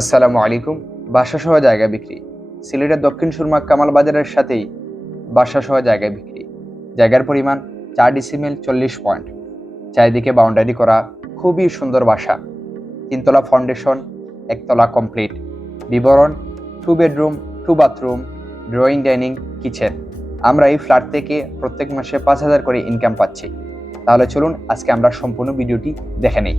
আসসালামু আলাইকুম। বাসাসহ জায়গা বিক্রি। সিলেটের দক্ষিণ সুরমা কামাল বাজারের সাথেই বাসাসহ জায়গা বিক্রি। জায়গার পরিমাণ চার ডিসিমেল চল্লিশ পয়েন্ট চারিদিকে বাউন্ডারি করা খুবই সুন্দর বাসা। তিনতলা ফাউন্ডেশন একতলা কমপ্লিট বিবরণ two bedroom two bathroom drawing dining kitchen আমরা এই ফ্ল্যাট থেকে প্রত্যেক মাসে পাঁচ হাজার করে ইনকাম পাচ্ছি। তাহলে চলুন আজকে আমরা সম্পূর্ণ ভিডিওটি দেখে নেই।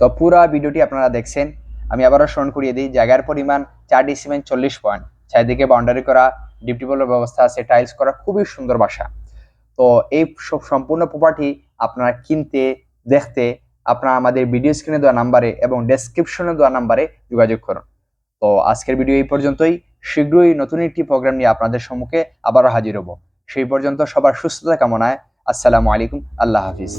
তো পুরা ভিডিওটি আপনারা দেখছেন। আমি আবারও স্মরণ করিয়ে দিই, জায়গার পরিমাণ চার ডিসিমেন্ট চল্লিশ পয়েন্ট চারিদিকে বাউন্ডারি করা ডিপটিবলের ব্যবস্থা আছে টাইলস করা, খুবই সুন্দর বাসা। তো এই সব সম্পূর্ণ প্রপার্টি আপনারা কিনতে, দেখতে, আপনারা আমাদের ভিডিও স্ক্রিনে দেওয়া নাম্বারে এবং ডেসক্রিপশনে দেওয়া নাম্বারে যোগাযোগ করুন। তো আজকের ভিডিও এই পর্যন্তই। শীঘ্রই নতুন একটি প্রোগ্রাম নিয়ে আপনাদের সম্মুখে আবারও হাজির হব। সেই পর্যন্ত সবার সুস্থতা কামনায়, আসসালামু আলাইকুম, আল্লাহ হাফিজ।